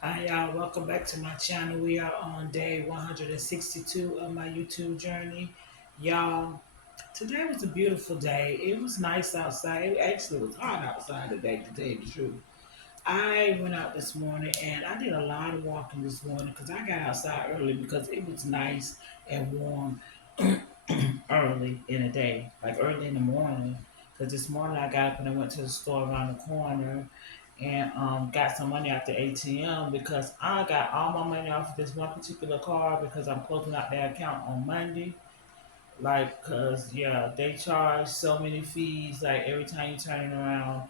Hi y'all, welcome back to my channel. We are on day 162 of my YouTube journey. Y'all, today was a beautiful day. It was nice outside. It actually was hot outside today, to tell you the truth. I went out this morning and I did a lot of walking this morning because I got outside early because it was nice and warm early in the day, like early in the morning. Because this morning I got up and I went to the store around the corner and got some money out the ATM because I got all my money off of this one particular card because I'm closing out their account on Monday. Like, cause yeah, they charge so many fees. Like every time you turn it around,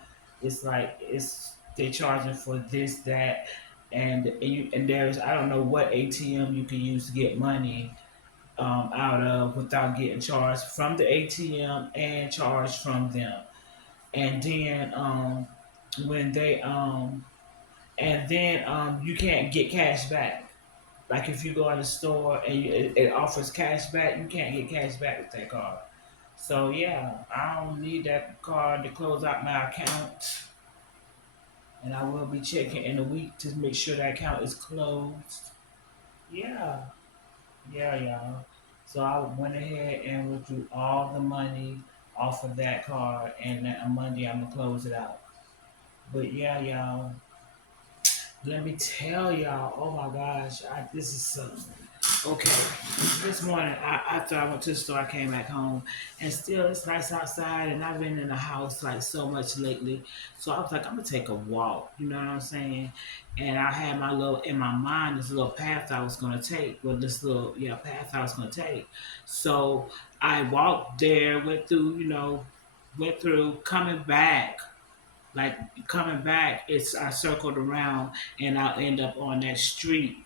it's like it's they charging for this, that, and there's I don't know what ATM you can use to get money out of without getting charged from the ATM and charged from them. And then when they and then you can't get cash back. Like if you go in the store and it offers cash back, you can't get cash back with that card. So yeah, I don't need that card to close out my account, and I will be checking in a week to make sure that account is closed. Yeah, yeah, y'all. So I went ahead and withdrew all the money off of that card, and then on Monday I'm gonna close it out. But yeah, y'all. Let me tell y'all. Oh my gosh, this is so okay. This morning, after I went to the store, I came back home, and still it's nice outside, and I've been in the house like so much lately. So I was like, I'm gonna take a walk. You know what I'm saying? And I had my little in my mind this little path I was gonna take, well, this little path I was gonna take. So I walked there, went through, went through, coming back. Like coming back, it's I circled around and I'll end up on that street,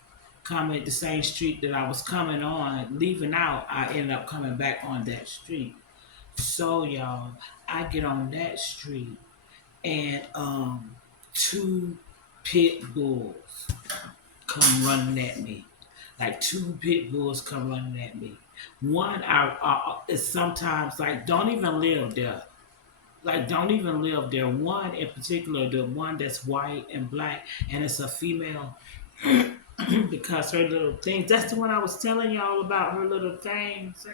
coming the same street that I was coming on, leaving out. I end up coming back on that street. So y'all, I get on that street and two pit bulls come running at me. Like two pit bulls come running at me. One I is sometimes like don't even live there, like don't even live there. One in particular, the one that's white and black, and it's a female because her little things. That's the one I was telling y'all about. Her little things,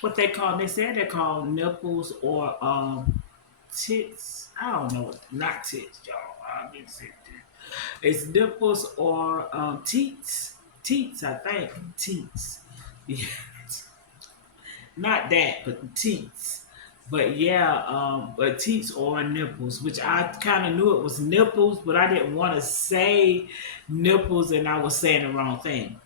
what they call. They said they're called nipples or tits. I don't know what. Not tits, y'all. I didn't say that. It's nipples or teats. Teats, I think. Teats. Yeah. Not that, but teats. But yeah, but teats or nipples, which I kind of knew it was nipples, but I didn't want to say nipples, and I was saying the wrong thing.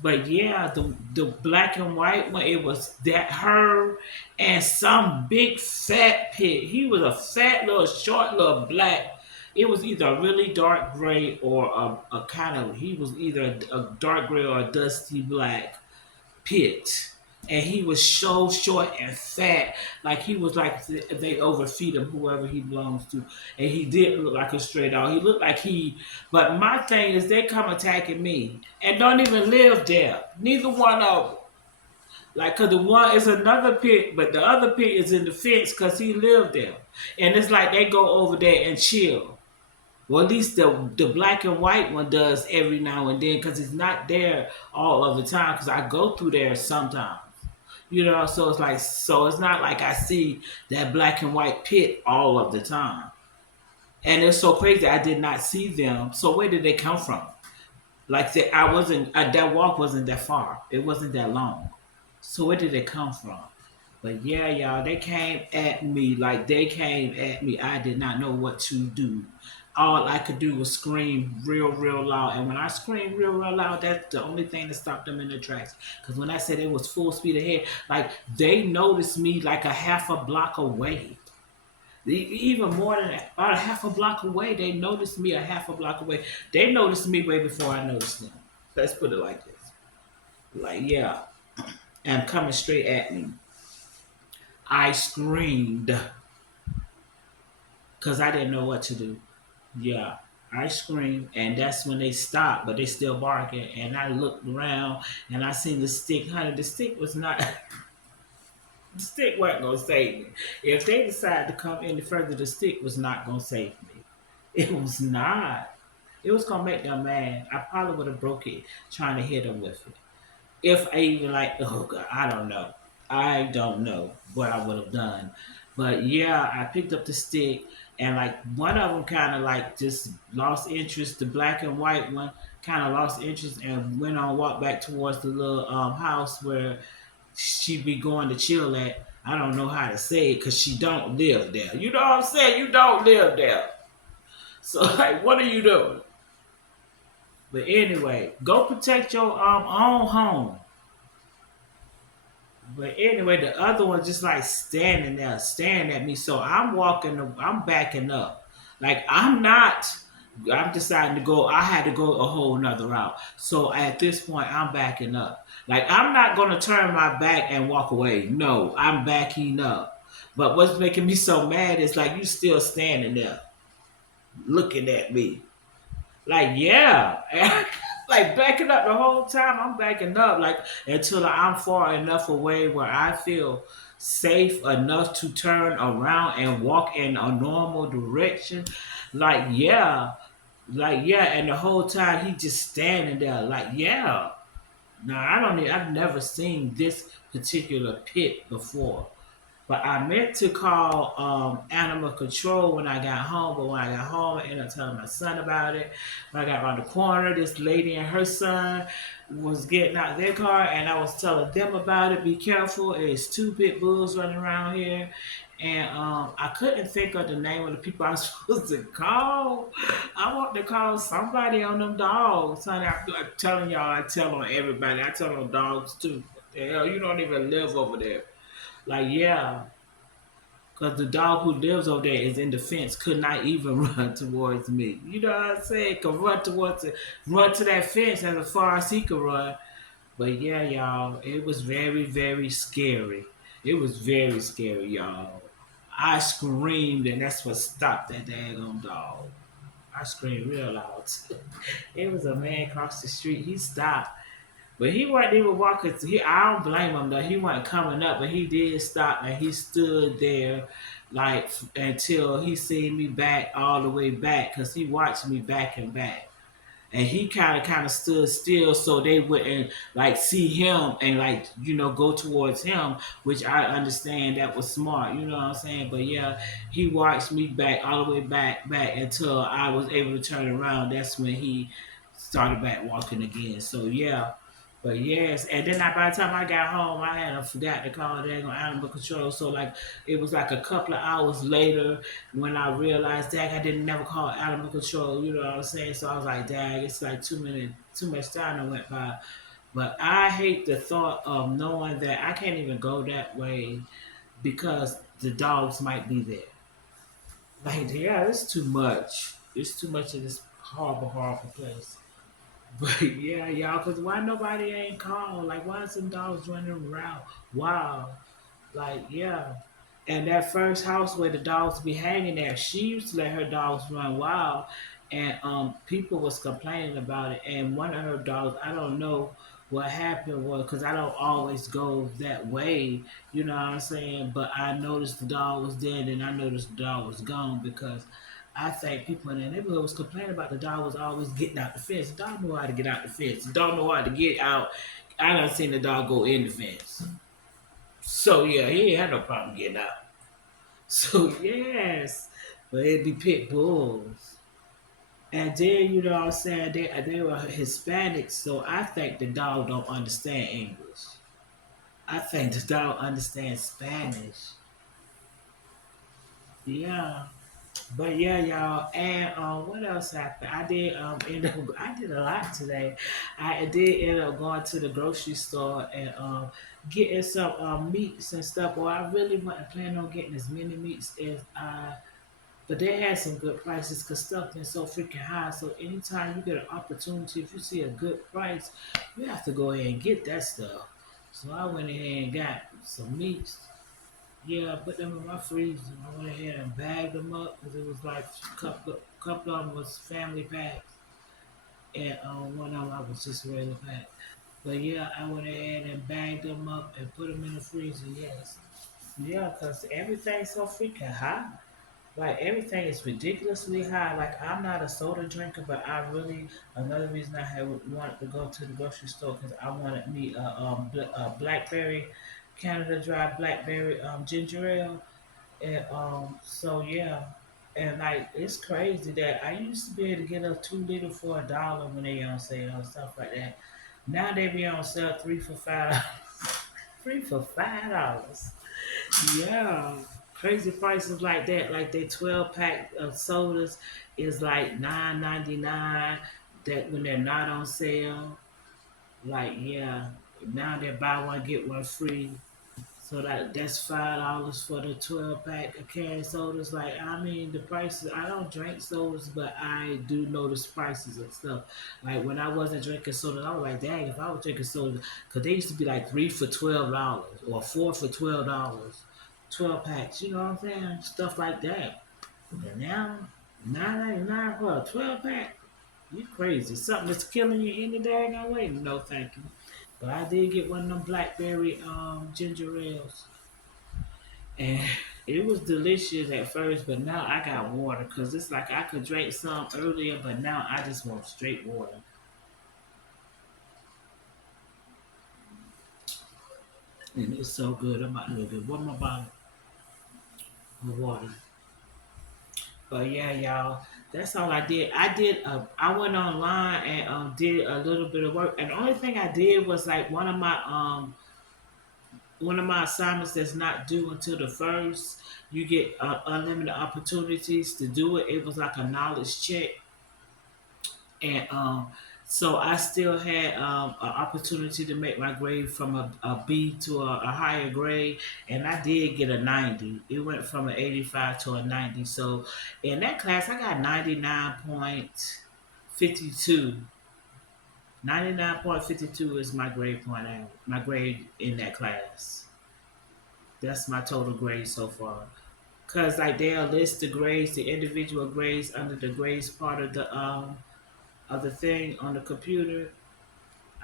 But yeah, the black and white one, it was that her and some big fat pig. He was a fat little short little black. It was either a really dark gray or a kind of he was either a dark gray or a dusty black pit. And he was so short and fat, like he was like they overfeed him, whoever he belongs to. And he didn't look like a stray dog. He looked like he. But my thing is, they come attacking me and don't even live there. Neither one of them. Like, cause the one is another pit, but the other pit is in the fence cause he lived there. And it's like they go over there and chill. Well, at least the black and white one does every now and then because it's not there all of the time because I go through there sometimes. So it's like so it's not like I see that black and white pit all of the time. And it's so crazy I did not see them. So where did they come from? Like I wasn't that walk wasn't that far. It wasn't that long. So where did they come from? But yeah, y'all, they came at me like they came at me. I did not know what to do. All I could do was scream real, real loud. And when I screamed real, real loud, that's the only thing that stopped them in their tracks. Because when I said it was full speed ahead, like they noticed me like a half a block away. Even more than that, about a half a block away, they noticed me a half a block away. They noticed me way before I noticed them. Let's put it like this. Like, yeah, and coming straight at me. I screamed because I didn't know what to do. Yeah, I screamed, and that's when they stopped, but they still barking. And I looked around, and I seen the stick. Honey, the stick was not. The stick wasn't gonna save me. If they decided to come any further, the stick was not gonna save me. It was not. It was gonna make them mad. I probably would have broke it trying to hit them with it. If I even like, oh God, I don't know. I don't know what I would have done. But yeah, I picked up the stick and like one of them kind of like just lost interest. The black and white one kind of lost interest and went on walk back towards the little house where she be going to chill at. I don't know how to say it because she don't live there. You know what I'm saying? You don't live there. So like, what are you doing? But anyway, go protect your own home. But anyway, the other one just like standing there, staring at me. So I'm walking, I'm backing up. Like I'm not. I'm deciding to go. I had to go a whole nother route. So at this point, I'm backing up. Like I'm not gonna turn my back and walk away. No, I'm backing up. But what's making me so mad is like you still standing there looking at me. Like, yeah. Like backing up the whole time. I'm backing up. Like until I'm far enough away where I feel safe enough to turn around and walk in a normal direction. Like, yeah. Like, yeah. And the whole time he just standing there. Like, yeah. Now I don't need, I've never seen this particular pit before. But I meant to call animal control when I got home, but when I got home, I ended up telling my son about it. When I got around the corner, this lady and her son was getting out their car, and I was telling them about it. Be careful, it's two pit bulls running around here. And I couldn't think of the name of the people I was supposed to call. I want to call somebody on them dogs. Honey, I'm telling y'all, I tell on everybody. I tell on dogs too. What the hell, you don't even live over there. Like, yeah, because the dog who lives over there is in the fence, could not even run towards me. You know what I'm saying? Could run towards it, run to that fence as far as he could run. But yeah, y'all, it was very, very scary. It was very scary, y'all. I screamed, and that's what stopped that daggone dog. I screamed real loud. It was a man across the street. He stopped. But he wasn't even walking. I don't blame him though. He wasn't coming up, but he did stop and he stood there, like until he seen me back all the way back, cause he watched me back and back and he kind of stood still so they wouldn't like see him and like go towards him, which I understand that was smart, you know what I'm saying. But yeah, he watched me back all the way back until I was able to turn around. That's when he started back walking again. So yeah. But yes, and then by the time I got home, I had forgot to call the animal control. So like it was like a couple of hours later when I realized that I didn't never call animal control, you know what I'm saying? So I was like, dang, it's like too much time that went by. But I hate the thought of knowing that I can't even go that way because the dogs might be there. Like, yeah, it's too much. It's too much of this horrible, horrible place. But yeah, y'all, cause why nobody ain't called? Like, why some dogs running around? Wow. Like, yeah. And that first house where the dogs be hanging at, she used to let her dogs run wild, and people was complaining about it. And one of her dogs, I don't know what happened was because I don't always go that way, you know what I'm saying. But I noticed the dog was dead, and I noticed the dog was gone because I think people in the neighborhood was complaining about the dog was always getting out the fence. The dog know how to get out the fence. The dog know how to get out. I done seen the dog go in the fence. So yeah, he ain't had no problem getting out. So yes, but it'd be pit bulls. And then you know what I'm saying, they were Hispanics, so I think the dog don't understand English. I think the dog understands Spanish. Yeah. But yeah, y'all, and what else happened? I did end up I did a lot today. I did end up going to the grocery store and getting some meats and stuff. Well, I really wasn't planning on getting as many meats as I, but they had some good prices because stuff been so freaking high. So anytime you get an opportunity, if you see a good price, you have to go ahead and get that stuff. So I went ahead and got some meats. Yeah, I put them in my freezer. I went ahead and bagged them up because it was like couple of them was family packs, and one of them I was just regular pack. But yeah, I went ahead and bagged them up and put them in the freezer. Yes, yeah, because everything's so freaking high. Like everything is ridiculously high. Like I'm not a soda drinker, but I really another reason I had wanted to go to the grocery store because I wanted me a blackberry, Canada Dry blackberry ginger ale, and so yeah, and like it's crazy that I used to be able to get a 2 liter for $1 when they on sale and stuff like that. Now they be on sale three for $5, three for $5. Yeah, crazy prices like that. Like they 12 pack of sodas is like $9.99. That when they're not on sale, like yeah, now they buy one get one free. So that's $5 for the 12 pack of canned sodas. Like I mean, the prices. I don't drink sodas, but I do notice prices and stuff. Like when I wasn't drinking soda, I was like, dang, if I was drinking soda, because they used to be like three for $12 or four for $12, 12 packs. You know what I'm saying? Stuff like that. And now, $9.99 for a 12 pack. You crazy? Something that's killing you any day? No way. No, thank you. But I did get one of them blackberry ginger ales. And it was delicious at first, but now I got water because it's like I could drink some earlier, but now I just want straight water. And it's so good. I'm about to go get one more bottle of water. But yeah, y'all, that's all I did. I went online and did a little bit of work. And the only thing I did was like one of my assignments that's not due until the first. You get unlimited opportunities to do it. It was like a knowledge check, and so I still had an opportunity to make my grade from a B to a higher grade, and I did get a 90. It went from an 85 to a 90. So in that class, I got 99.52. 99.52 is my grade point out. My grade in that class. That's my total grade so far. Cause like they'll list the grades, the individual grades under the grades part of the thing on the computer.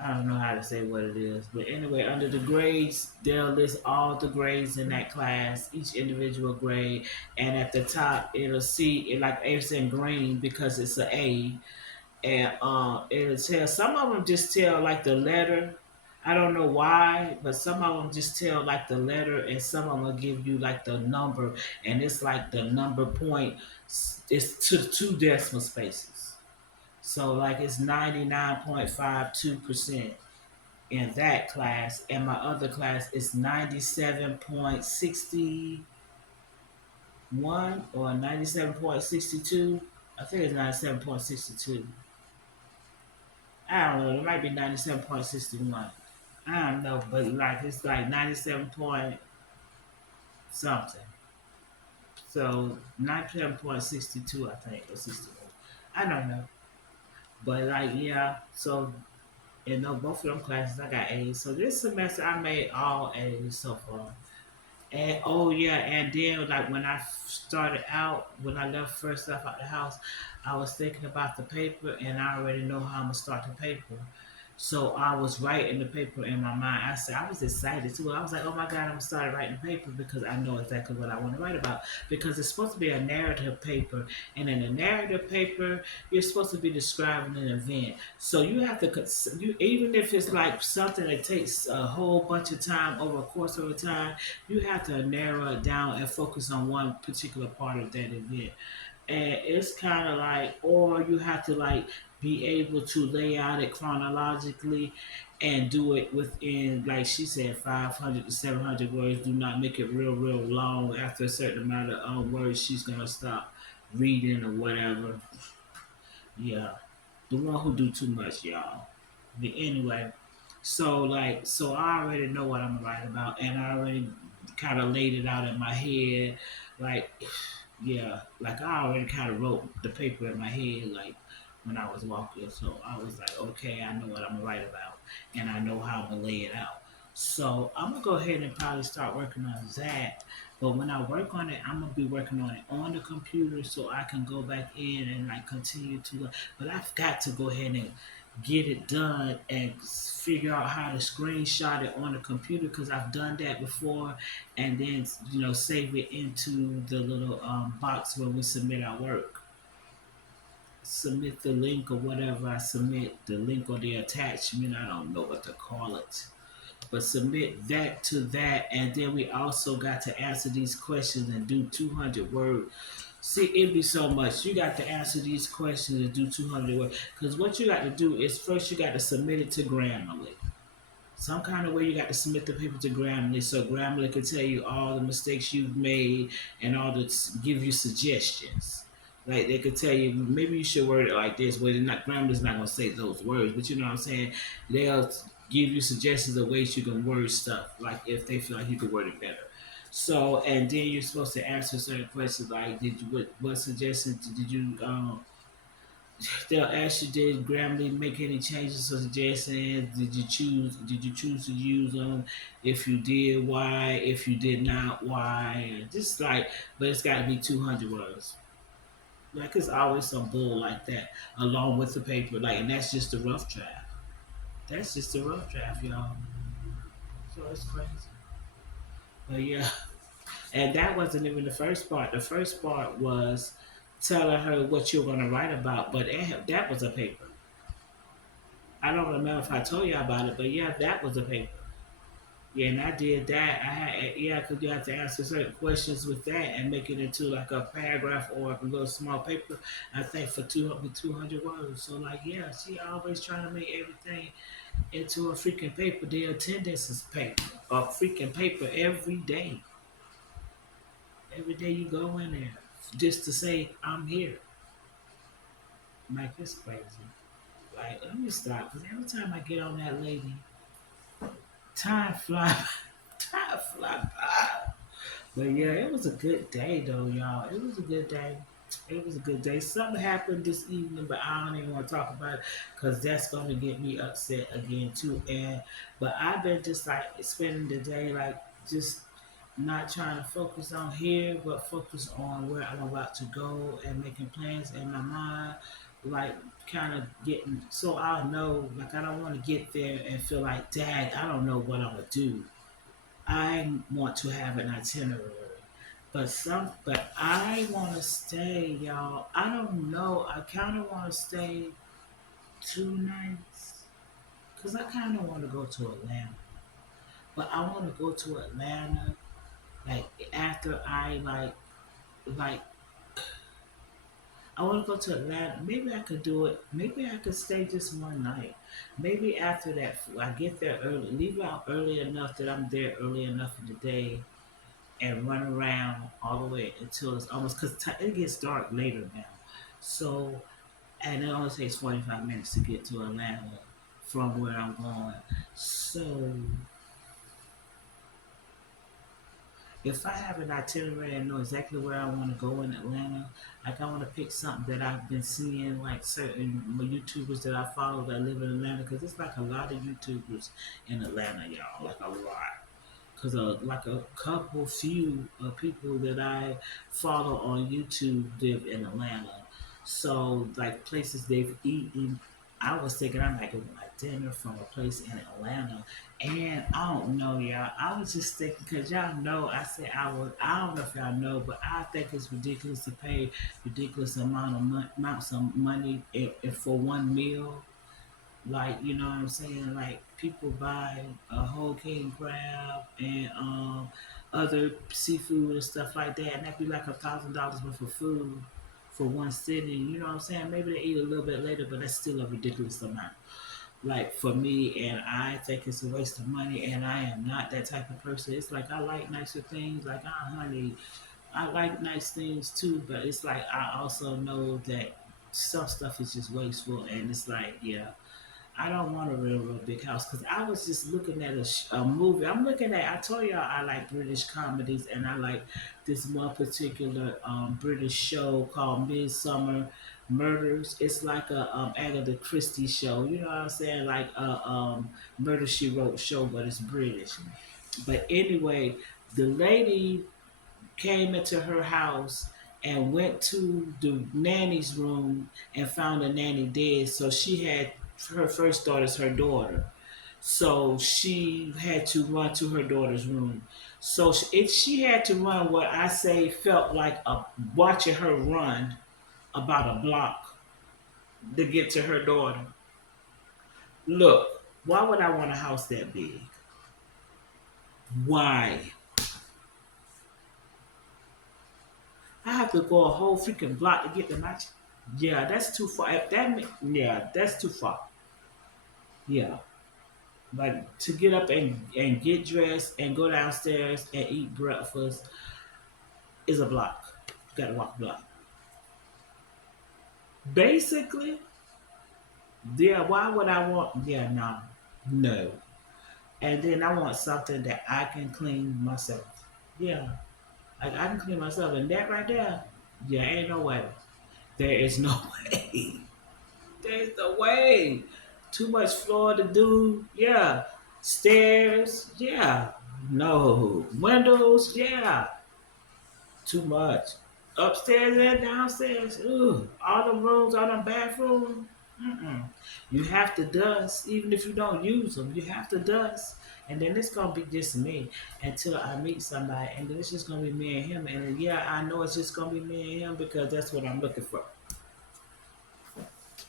I don't know how to say what it is, but anyway, under the grades, they'll list all the grades in that class, each individual grade, and at the top, it'll see it like it's in green because it's an A, and it'll tell some of them just tell like the letter. I don't know why, but some of them just tell like the letter, and some of them will give you like the number, and it's like the number point. It's to two decimal spaces. So like it's 99.52% in that class, and my other class is 97.61 or 97.62. I think it's 97.62. I don't know. It might be 97.61. I don't know, but like it's like 97 point something. So 97.62, I think, or 61. I don't know, but like yeah. So in both of them classes, I got A's. So this semester, I made all A's so far. And oh yeah, and then like when I started out, when I left first left out the house, I was thinking about the paper, and I already know how I'm gonna start the paper. So I was writing the paper in my mind. I was excited too. I was like, oh my God, I'm gonna start writing paper because I know exactly what I want to write about. Because it's supposed to be a narrative paper, and in a narrative paper, you're supposed to be describing an event. So you have to, even if it's like something that takes a whole bunch of time over a course of a time, you have to narrow it down and focus on one particular part of that event. And it's kind of like, or you have to like be able to lay out it chronologically and do it within, like she said, 500 to 700 words. Do not make it real long. After a certain amount of words, she's gonna stop reading or whatever. Yeah, the one who do too much, y'all. But anyway, so I already know what I'm writing about, and I already kind of laid it out in my head, like yeah, like I already kind of wrote the paper in my head, like when I was walking. So I was like, okay, I know what I'm gonna write about, and I know how I'm gonna lay it out. So I'm gonna go ahead and probably start working on that. But when I work on it, I'm gonna be working on it on the computer so I can go back in and like continue to. But I've got to go ahead and get it done and figure out how to screenshot it on the computer because I've done that before, and then save it into the little box where we submit our work. Submit the link or whatever. I submit the link or the attachment. I don't know what to call it, but submit that to that, and then we also got to answer these questions and do 200 words. See, it'd be so much. You got to answer these questions and do 200 words. Because what you got to do is first you got to submit it to Grammarly. Some kind of way you got to submit the paper to Grammarly so Grammarly can tell you all the mistakes you've made and all the give you suggestions. Like they could tell you maybe you should word it like this. Well, not Grammarly's not gonna say those words, but you know what I'm saying. They'll give you suggestions of ways you can word stuff. Like if they feel like you could word it better. So and then you're supposed to answer certain questions like did you what suggestions did you they'll ask you, did Grammarly make any changes or suggestions? Did you choose to use them? If you did, why? If you did not, why? Just like, but it's got to be 200 words. Like it's always some bull like that, along with the paper. Like, and that's just the rough draft. That's just the rough draft, y'all. So it's crazy. But yeah, and that wasn't even the first part. The first part was telling her what you're gonna write about, but that was a paper. I don't remember if I told you about it, but yeah, that was a paper. Yeah, and I did that. I had yeah, because you have to answer certain questions with that and make it into like a paragraph or a little small paper. I think for 200 words. So like yeah, she always trying to make everything into a freaking paper. The attendance is paper, a freaking paper every day. Every day you go in there just to say I'm here. Like it's crazy. Like let me stop because every time I get on that lady, time fly, time fly by. But yeah, it was a good day though, y'all. It was a good day. It was a good day. Something happened this evening, but I don't even want to talk about it because that's going to get me upset again too. And but I've been just like spending the day like just not trying to focus on here, but focus on where I'm about to go and making plans in my mind. Like kind of getting so I'll know. Like I don't want to get there and feel like, Dad, I don't know what I'm gonna do. I want to have an itinerary. But I want to stay, y'all. I don't know. I kind of want to stay 2 nights because I kind of want to go to Atlanta. But I want to go to Atlanta like after like I want to go to Atlanta. Maybe I could do it. Maybe I could stay just one night. Maybe after that, I get there early, leave out early enough that I'm there early enough in the day and run around all the way until it's almost because it gets dark later now. So, and it only takes 45 minutes to get to Atlanta from where I'm going. So, if I have an itinerary and know exactly where I want to go in Atlanta, like I want to pick something that I've been seeing, like certain YouTubers that I follow that live in Atlanta, because it's like a lot of YouTubers in Atlanta, y'all, like a lot. Because like a couple few people that I follow on YouTube live in Atlanta. So like places they've eaten, I was thinking I might go to like dinner from a place in Atlanta, and I don't know, y'all. I was just thinking because y'all know I said I was. I don't know if y'all know, but I think it's ridiculous to pay ridiculous amounts of money for one meal. Like, you know what I'm saying? Like people buy a whole king crab and other seafood and stuff like that, and that'd be like $1,000 worth of food for one sitting. You know what I'm saying? Maybe they eat a little bit later, but that's still a ridiculous amount. Like for me, and I think it's a waste of money, and I am not that type of person. It's like I like nicer things, like honey, I like nice things too, but it's like I also know that some stuff is just wasteful, and it's like yeah, I don't want a real big house because I was just looking at a movie. I'm looking at. I told y'all I like British comedies and I like this one particular British show called Midsummer Murders. It's like a Agatha Christie show. You know what I'm saying? Like a Murder She Wrote show, but it's British. But anyway, the lady came into her house and went to the nanny's room and found the nanny dead. So she had her first daughter's her daughter. So she had to run to her daughter's room. So she had to run what I say felt like watching her run about a block to get to her daughter. Look, why would I want a house that big? Why? I have to go a whole freaking block to get to my. Yeah, that's too far. Yeah, that's too far. Yeah, like to get up and get dressed and go downstairs and eat breakfast is a block. You gotta walk a block. Basically, yeah. Why would I want? Yeah, no, no. And then I want something that I can clean myself. Yeah, like I can clean myself, and that right there, yeah, ain't no way. There is no way. There's no way. Too much floor to do. Yeah. Stairs. Yeah. No. Windows. Yeah. Too much. Upstairs and downstairs. Ooh. All the rooms, all the bathrooms. Mm-mm. You have to dust, even if you don't use them. You have to dust, and then it's gonna be just me until I meet somebody, and then it's just gonna be me and him. And yeah, I know it's just gonna be me and him because that's what I'm looking for.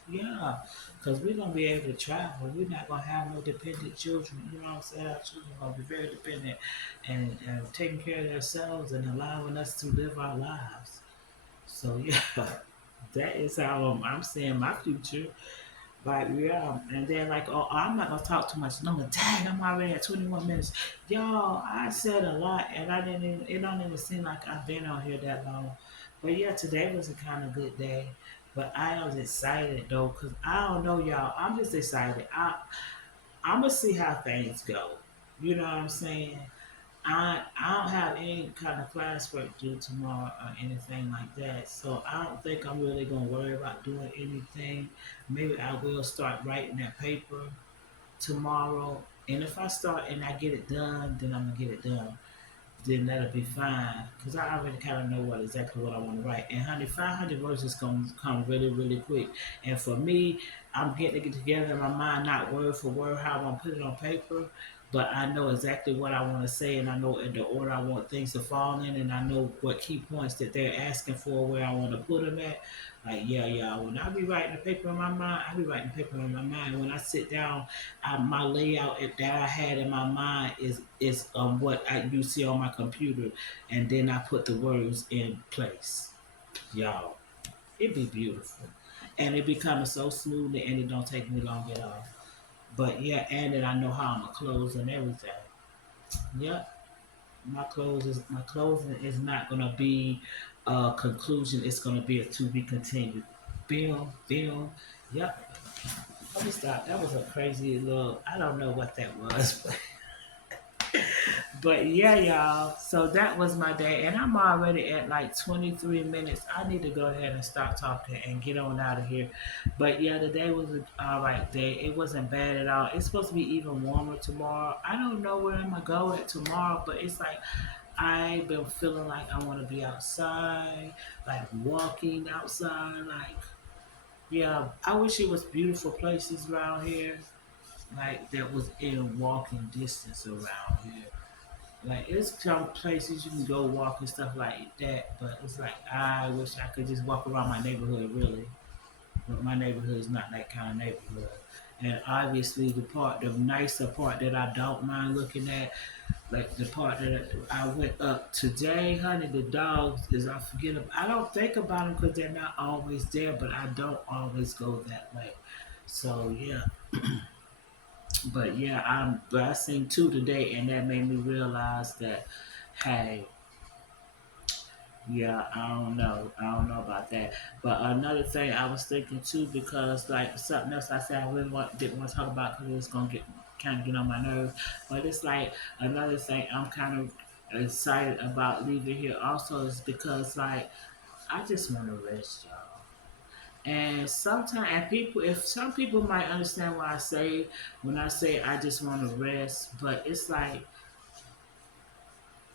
Yeah, because we're gonna be able to travel. We're not gonna have no dependent children. You know what I'm saying? Our children are gonna be very dependent and taking care of themselves and allowing us to live our lives. So yeah, that is how I'm seeing my future. Like yeah, and then like oh, I'm not gonna talk too much longer. Dang, I'm already at 21 minutes. Y'all, I said a lot, and I didn't. Even, it don't even seem like I've been on here that long. But yeah, today was a kind of good day. But I was excited though, cause I don't know y'all. I'm just excited. I'm gonna see how things go. You know what I'm saying? I don't have any kind of classwork due tomorrow or anything like that. So I don't think I'm really gonna worry about doing anything. Maybe I will start writing that paper tomorrow. And if I start and I get it done, then I'm gonna get it done, then that'll be fine. Cause I already kind of know what exactly what I want to write. And honey, 500 verses gonna come really, really quick. And for me, I'm getting it together in my mind, not word for word how I'm gonna put it on paper, but I know exactly what I want to say, and I know in the order I want things to fall in, and I know what key points that they're asking for, where I want to put them at. Like yeah, yeah. When I be writing the paper in my mind, I be writing the paper in my mind. When I sit down my layout that I had in my mind is what you see on my computer, and then I put the words in place. Y'all, it be beautiful, and it be coming so smoothly, and it don't take me long at all. But yeah, and then I know how I'm gonna close and everything. Yep, my closing is not gonna be a conclusion. It's gonna be a to be continued. Film, film. Yep. Let me stop. That was a crazy little. I don't know what that was, but yeah, y'all. So that was my day, and I'm already at like 23 minutes. I need to go ahead and stop talking and get on out of here. But yeah, the day was an all right day. It wasn't bad at all. It's supposed to be even warmer tomorrow. I don't know where I'm gonna go at tomorrow, but it's like I've been feeling like I want to be outside, like walking outside, like yeah. I wish it was beautiful places around here, like that was in walking distance around here. Like it's some places you can go walk and stuff like that, but it's like I wish I could just walk around my neighborhood really. But my neighborhood is not that kind of neighborhood. And obviously the nicer part that I don't mind looking at, like the part that I went up today, honey, the dogs is I forget them. I don't think about them because they're not always there, but I don't always go that way. So yeah, but yeah, I seen two today, and that made me realize that, hey, yeah, I don't know about that. But another thing I was thinking too, because like something else I said I really didn't want to talk about because it's gonna get kind of get on my nerves. But it's like another thing I'm kind of excited about leaving here also is because like I just want to rest, y'all. And sometimes, and people, if some people might understand what I say when I say I just want to rest, but it's like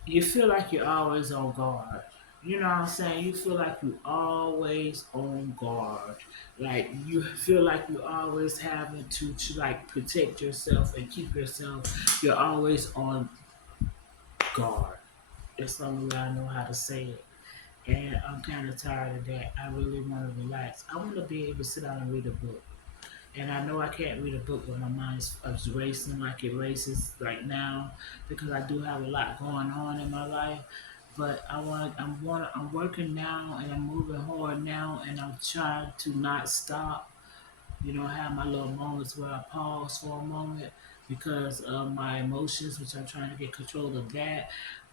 you feel like you're always on guard. You know what I'm saying? You feel like you always on guard. Like you feel like you always having to like protect yourself and keep yourself. You're always on guard. That's the only way I know how to say it. And I'm kind of tired of that. I really want to relax. I want to be able to sit down and read a book. And I know I can't read a book when my mind is racing like it races right now because I do have a lot going on in my life. But I'm working now and I'm moving hard now and I'm trying to not stop. You know, I have my little moments where I pause for a moment because of my emotions, which I'm trying to get control of that.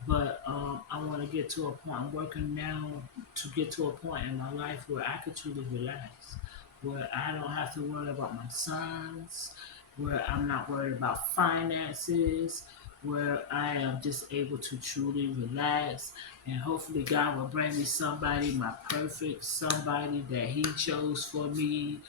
But I want to get to a point. I'm working now to get to a point in my life where I could truly relax, where I don't have to worry about my sons, where I'm not worried about finances, where I am just able to truly relax. And hopefully, God will bring me somebody, my perfect somebody that He chose for me,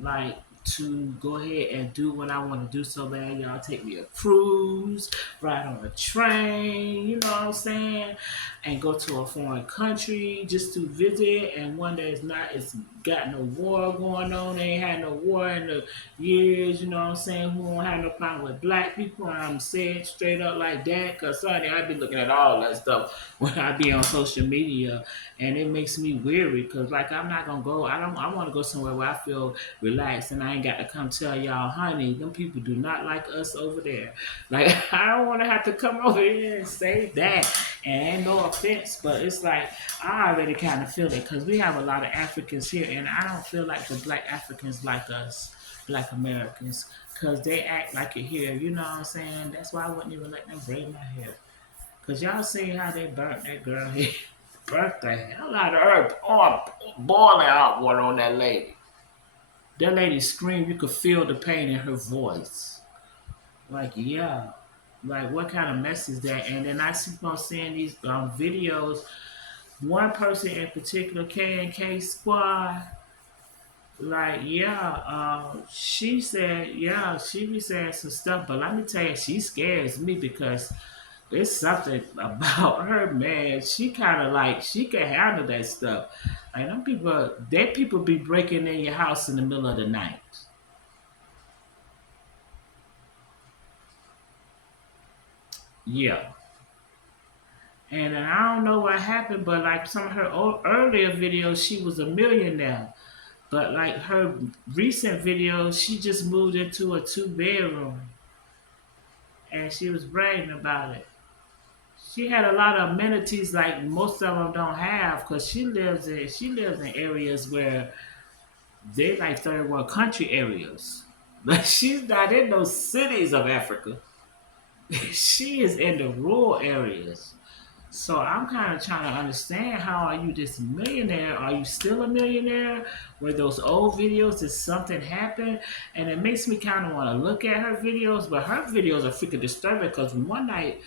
like to go ahead and do what I want to do so bad. Y'all take me a cruise, ride on a train, you know what I'm saying? And go to a foreign country just to visit. And one that is not, it's got no war going on. They ain't had no war in the years, you know what I'm saying? Who don't have no problem with black people. And I'm saying straight up like that. Cause Sonny, I be looking at all that stuff when I be on social media. And it makes me weary. Cause like I'm not gonna go, I want to go somewhere where I feel relaxed and I ain't got to come tell y'all, honey, them people do not like us over there. Like I don't want to have to come over here and say that. And ain't no offense, but it's like I already kind of feel it because we have a lot of Africans here, and I don't feel like the black Africans like us, black Americans, because they act like it here. You know what I'm saying? That's why I wouldn't even let them braid my hair. Because y'all see how they burnt that girl hair. Burnt the hell out of her. Oh, boiling hot water on that lady. That lady screamed. You could feel the pain in her voice. Like, yeah. Like, what kind of mess is that? And then I keep on seeing these videos. One person in particular, K&K Squad, like, yeah, she said, yeah, she be saying some stuff, but let me tell you, she scares me because there's something about her, man. She kind of like, she can handle that stuff. Like, them people, that people be breaking in your house in the middle of the night. Yeah. And I don't know what happened, but like some of her earlier videos, she was a millionaire. But like her recent videos, she just moved into a two-bedroom, and she was bragging about it. She had a lot of amenities like most of them don't have, because she lives in areas where they like third world country areas. But she's not in those cities of Africa. She is in the rural areas. So I'm kind of trying to understand, how are you this millionaire? Are you still a millionaire? Were those old videos, did something happen? And it makes me kind of want to look at her videos, but her videos are freaking disturbing because one night,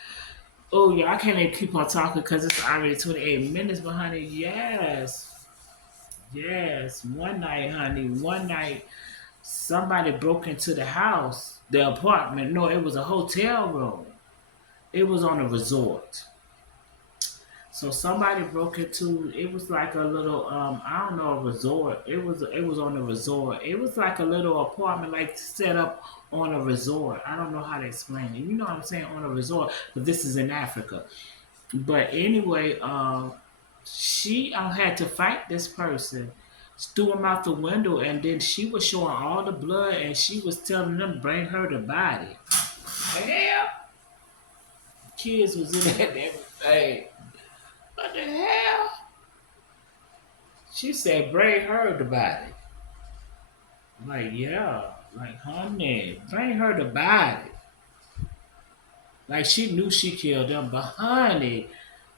oh yeah, I can't even keep on talking because it's already 28 minutes, but honey, yes, yes, one night, honey, one night, somebody broke into the house, the apartment. No, it was a hotel room. It was on a resort. So somebody broke into, it was like a little I don't know, a resort. It was on a resort. It was like a little apartment like set up on a resort. I don't know how to explain it. You know what I'm saying, on a resort, but this is in Africa. But anyway, she had to fight this person. Threw him out the window, and then she was showing all the blood, and she was telling them bring her the body. Hell, kids was in there and everything. What the hell? She said, bring her the body. Like, yeah. Like, honey, bring her the body. Like, she knew she killed them, but honey,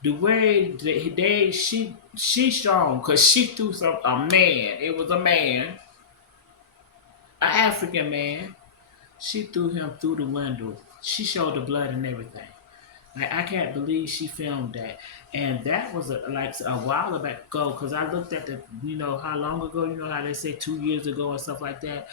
the way she strong, because she threw a man. It was a man, an African man. She threw him through the window. She showed the blood and everything. Like, I can't believe she filmed that, and that was like a while back ago. Cause I looked at the, how long ago, how they say 2 years ago and stuff like that.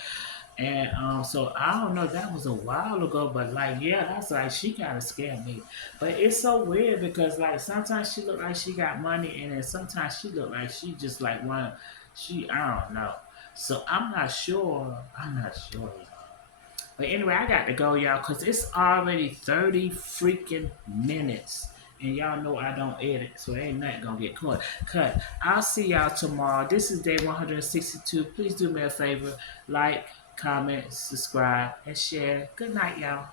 And so I don't know, that was a while ago, but like yeah, that's like she kinda scared me. But it's so weird because like sometimes she look like she got money and then sometimes she look like she just like one she I don't know. So I'm not sure. I'm not sure, y'all. But anyway, I got to go, y'all, because it's already 30 freaking minutes. And y'all know I don't edit, so ain't nothing gonna get cut. Cut. I'll see y'all tomorrow. This is day 162. Please do me a favor. Like, comment, subscribe, and share. Good night, y'all.